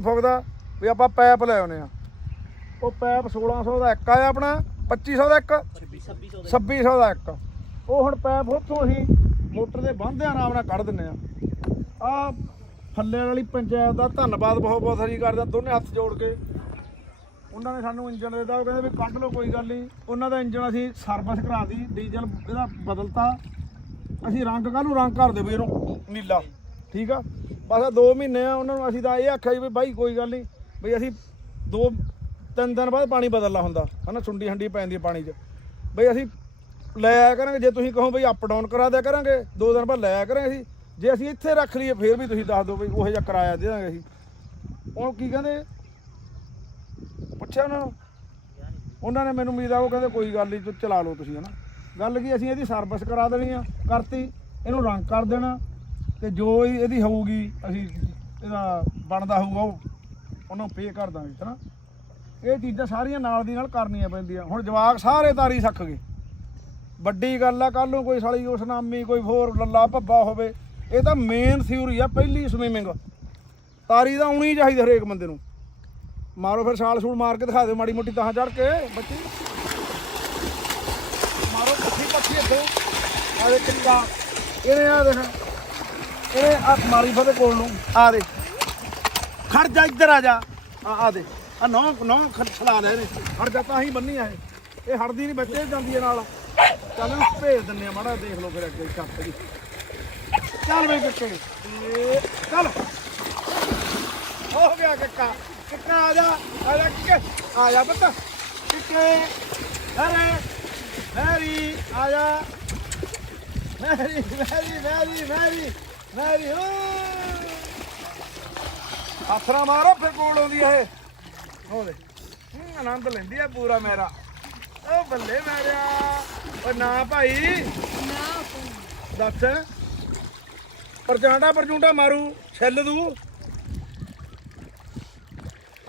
ਫੁਕਦਾ ਵੀ ਆਪਾਂ ਪੈਪ ਲੈ ਆਉਨੇ ਆ ਉਹ ਪੈਪ 1600 ਦਾ ਇੱਕ ਆਇਆ ਆਪਣਾ 2500 ਦਾ ਇੱਕ 2600 ਦਾ ਇੱਕ। ਉਹ ਹੁਣ ਪੈਪ ਉੱਥੋਂ ਅਸੀਂ ਮੋਟਰ ਦੇ ਬੰਦਿਆਂ ਨਾਲ ਕੱਢ ਦਿੰਨੇ ਆ ਆ ਫੱਲੇ ਵਾਲੀ ਪੰਚਾਇਤ ਦਾ ਧੰਨਵਾਦ ਬਹੁਤ ਬਹੁਤ ਸਾਰੀ ਕਰਦੇ ਦੋਨੇ ਹੱਥ ਜੋੜ ਕੇ। ਉਹਨਾਂ ਨੇ ਸਾਨੂੰ ਇੰਜਨ ਦੇ ਦਿੱਤਾ ਕਹਿੰਦੇ ਵੀ ਕੱਢ ਲਓ, ਕੋਈ ਗੱਲ ਨਹੀਂ। ਉਹਨਾਂ ਦਾ ਇੰਜਨ ਅਸੀਂ ਸਰਵਿਸ ਕਰਾਤੀ, ਡੀਜ਼ਲ ਇਹਦਾ ਬਦਲਤਾ। ਅਸੀਂ ਰੰਗ ਕੱਲ੍ਹ ਰੰਗ ਕਰ ਦੇ ਬਈ ਇਹਨੂੰ? ਨੀਲਾ। ਠੀਕ ਆ? ਬਸ ਆ 2 ਮਹੀਨੇ ਆ, ਉਹਨਾਂ ਨੂੰ ਅਸੀਂ ਤਾਂ ਇਹ ਆਖਿਆ ਜੀ ਵੀ ਬਾਈ ਕੋਈ ਗੱਲ ਨਹੀਂ ਬਈ ਅਸੀਂ ਦੋ, ਤਿੰਨ ਦਿਨ ਬਾਅਦ ਪਾਣੀ ਬਦਲਣਾ ਹੁੰਦਾ, ਹਨਾ, ਸੁੰਡੀ ਹੰਡੀ ਪੈਂਦੀ ਪਾਣੀ 'ਚ। ਬਈ ਅਸੀਂ ਲੈ ਆਇਆ ਕਰਾਂਗੇ, ਜੇ ਤੁਸੀਂ ਕਹੋ ਬਈ ਅਪ ਡਾਊਨ ਕਰਾ ਦਿਆ ਕਰਾਂਗੇ, ਦੋ ਦਿਨ ਬਾਅਦ ਲੈ ਆਇਆ ਕਰਾਂਗੇ ਅਸੀਂ, ਜੇ ਅਸੀਂ ਇੱਥੇ ਰੱਖ ਲਈਏ, ਫੇਰ ਵੀ ਤੁਸੀਂ ਦੱਸ ਦਿਓ ਬਈ ਉਹੋ ਜਿਹਾ ਕਿਰਾਇਆ ਦੇ ਦਾਂਗੇ ਅਸੀਂ। ਉਹ ਕੀ ਕਹਿੰਦੇ, ਪੁੱਛਿਆ ਉਹਨਾਂ ਨੂੰ? ਉਹਨਾਂ ਨੇ ਮੈਨੂੰ ਉਮੀਦ ਆ, ਉਹ ਕਹਿੰਦੇ ਕੋਈ ਗੱਲ ਨਹੀਂ ਚਲਾ ਲਓ ਤੁਸੀਂ, ਹਨਾ। ਗੱਲ ਕੀ ਅਸੀਂ ਇਹਦੀ ਸਰਵਿਸ ਕਰਾ ਦੇਣੀ ਆ, ਕਰਤੀ, ਇਹਨੂੰ ਰੰਗ ਕਰ ਦੇਣਾ। ਤੇ ਜੋ ਹੀ ਇਹਦੀ ਹੋਊਗੀ, ਅਸੀਂ ਇਹਦਾ ਬਣਦਾ ਹੋਊਗਾ ਉਹ, ਉਹਨੂੰ ਪੇ ਕਰ ਦਾਂਗੇ, ਹਨਾ? ਇਹ ਚੀਜ਼ਾਂ ਸਾਰੀਆਂ ਨਾਲ ਦੀ ਨਾਲ ਕਰਨੀਆਂ ਪੈਂਦੀਆਂ। ਹੁਣ ਜਵਾਕ ਸਾਰੇ ਤਾਰੀ ਸਿੱਖ ਗਏ। ਵੱਡੀ ਗੱਲ ਆ ਕੱਲ ਨੂੰ ਕੋਈ ਸਾਲੀ ਉਸ ਨਾਮੀ ਕੋਈ ਹੋਰ ਲੱਲਾ ਭੱਬਾ ਹੋਵੇ, ਇਹ ਤਾਂ ਮੇਨ ਥਿਊਰੀ ਆ, ਪਹਿਲੀ ਸਵੀਮਿੰਗ ਤਾਰੀ ਤਾਂ ਆਉਣੀ ਚਾਹੀਦੀ ਹਰੇਕ ਬੰਦੇ ਨੂੰ। ਮਾਰੋ ਫਿਰ ਛਾਲ ਛੂਲ ਮਾਰ ਕੇ ਦਿਖਾ ਦਿਓ ਮਾੜੀ ਮੋਟੀ ਤਾਂ ਚੜ ਕੇ, ਬੱਚੀ। ਮਾਰੋ ਪੱਠੀ ਪੱਠੀ ਇੱਥੇ। ਆ ਦੇ ਕਿੰਨਾ ਇਹਨੇ ਆ ਦੇਖ ਇਹ ਆ ਮਾਰੀ ਫਤੇ ਕੋਲ ਨੂੰ। ਆ ਦੇ। ਖੜ ਜਾ, ਇੱਧਰ ਆ ਜਾ। ਆ ਆ ਦੇ। ਆ ਨੌ ਨੌ ਖਲਾ ਲੈ ਇਹਨੇ। ਖੜ ਜਾ, ਤਾਂ ਹੀ ਬੰਨੀ ਆ ਇਹ। ਇਹ ਹੜਦੀ ਨਹੀਂ ਬੱਚੇ, ਜਾਂਦੀ ਹੈ ਨਾਲ। ਚੱਲ ਇਹਨੂੰ ਭੇਜ ਦਿੰਨੇ ਆ ਮਾੜਾ, ਦੇਖ ਲਓ ਫਿਰ ਅੱਗੇ ਛੱਤ ਦੀ। ਚੱਲ ਵੇ ਕਿੱਕੇ ਇਹ, ਚੱਲ। ਹੋ ਗਿਆ ਕੱਕਾ। ਕਿੱਕਾ ਆ ਜਾ। ਆ ਜਾ ਕਿੱਕੇ। ਆ ਜਾ ਪੁੱਤ। ਕਿੱਕੇ। ਅਰੇ ਮੈਰੀ ਆ ਜਾ। ਮੈਰੀ ਮੈਰੀ ਮੈਰੀ ਮੈਰੀ ਮੈਰੀ ਹੋ ਆਥਰਾ ਮਾਰੋ ਫਿਰ ਕੋਲ ਆਉਂਦੀ ਇਹ। ਹੋ ਹੂੰ, ਆਨੰਦ ਲੈਂਦੀ ਆ ਪੂਰਾ ਮੇਰਾ। ਓ ਬੱਲੇ ਮੇਰਿਆ। ਓ ਨਾ ਭਾਈ। ਦੱਸ। ਪਰਚਾਂਡਾ ਪਰਚੂੰਡਾ ਮਾਰੂ ਛੱਲ ਦੂ।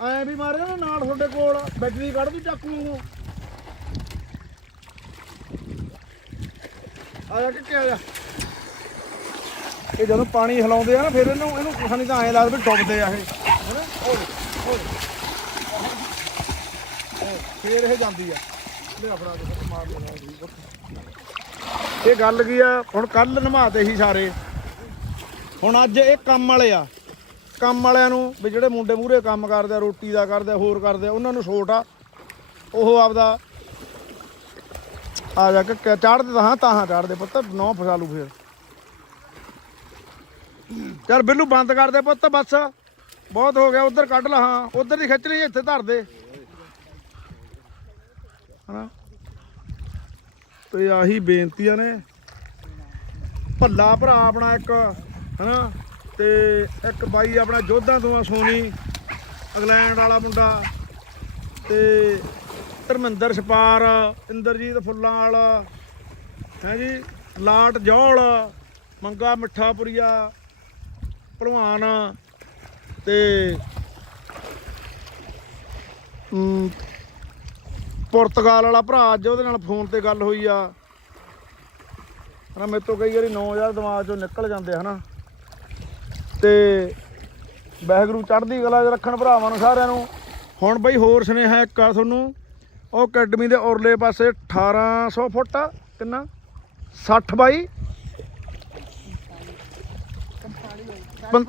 ਐ ਵੀ ਮਾਰੇ ਨਾ ਨਾਲ ਤੁਹਾਡੇ ਕੋਲ ਬੈਟਰੀ ਕੱਢ ਦੂ ਚਾਕੂ ਨੂੰ। ਆ ਜਾ ਕਿੱਥੇ ਆ ਜਾ? ਇਹ ਜਦੋਂ ਪਾਣੀ ਹਿਲਾਉਂਦੇ ਆ ਨਾ ਫਿਰ ਇਹਨੂੰ ਇਹਨੂੰ ਕੁਛ ਨਹੀਂ ਤਾਂ ਐਂ ਲੱਗਦਾ ਵੀ ਡੁੱਬਦੇ ਆ ਇਹ। ਹੈਨਾ? ਓਏ ਓਏ। ਓਏ, ਇਹ ਜਾਂਦੀ ਆ। ਲੈ ਫੜਾ ਦੇ ਮਾਰ ਲੈਣਾ ਇਹ ਗੱਲ ਕੀ ਆ? ਹੁਣ ਕੱਲ ਨਮਾਤੇ ਸੀ ਸਾਰੇ। ਹੁਣ ਅੱਜ ਇਹ ਕੰਮ ਵਾਲੇ ਆ। ਕੰਮ ਵਾਲਿਆਂ ਨੂੰ ਵੀ ਜਿਹੜੇ ਮੁੰਡੇ ਮੂਹਰੇ ਕੰਮ ਕਰਦੇ ਆ ਰੋਟੀ ਦਾ ਕਰਦੇ ਆ ਹੋਰ ਕਰਦੇ ਆ ਉਹਨਾਂ ਨੂੰ ਛੋਟ ਆ। ਉਹ ਆਪਦਾ ਆ ਜਾ ਕੇ ਚੜਦੇ ਤਾਂ ਹਾਂ ਤਾਂ ਹਾਂ ਚੜਦੇ ਪੁੱਤ ਨੌ ਫਸਾਲੂ ਫੇਰ। ਚੱਲ ਬਿੱਲੂ ਬੰਦ ਕਰ ਦੇ ਪੁੱਤ ਬਸ। ਬਹੁਤ ਹੋ ਗਿਆ, ਉਧਰ ਕੱਢ ਲਾ, ਹਾਂ। ਉਧਰ ਦੀ ਖਿੱਚ ਲਈ, ਇੱਥੇ ਧਰ ਦੇ। ਹਨਾ? ਤੇ ਆਹੀ ਬੇਨਤੀਆਂ ਨੇ। ਭੱਲਾ ਭਰਾ ਆਪਣਾ ਇੱਕ, ਹਨਾ? ਤੇ ਇੱਕ ਬਾਈ ਆਪਣਾ ਜੋਧਾਂ ਤੋਂ ਆ ਸੋਨੀ, ਇੰਗਲੈਂਡ ਵਾਲਾ ਮੁੰਡਾ। ਤੇ ਧਰਮਿੰਦਰ ਛਪਾਰ ਇੰਦਰਜੀਤ ਫੁੱਲਾਂ ਵਾਲਾ ਹੈ ਜੀ? ਲਾਟ ਜੌਲ, ਮੰਗਾ ਮਿੱਠਾਪੁਰੀਆ ਭਲਵਾਨ ਤੇ ਮ, ਪੁਰਤਗਾਲ ਵਾਲਾ ਭਰਾ ਅੱਜ ਉਹਦੇ ਨਾਲ ਫੋਨ ਤੇ ਗੱਲ ਹੋਈ ਆ। ਹਨਾ ਮੇਰੇ ਤੋਂ ਕਈ ਵਾਰੀ 9000 ਦਿਮਾਗ ਚੋਂ ਨਿਕਲ ਜਾਂਦੇ ਹਨਾ। ਤੇ ਬਹਿਗਰੂ ਚੜ੍ਹਦੀ ਕਲਾ 'ਚ ਰੱਖਣ ਭਰਾਵਾਂ ਨੂੰ ਸਾਰਿਆਂ ਨੂੰ। ਹੁਣ ਬਈ ਹੋਰ ਸੁਨੇਹਾ ਇੱਕ ਆ ਤੁਹਾਨੂੰ। ਉਹ ਅਕੈਡਮੀ ਦੇ ਔਰਲੇ ਪਾਸੇ 1800 ਫੁੱਟ ਕਿੰਨਾ? 60 ਬਾਈ। पण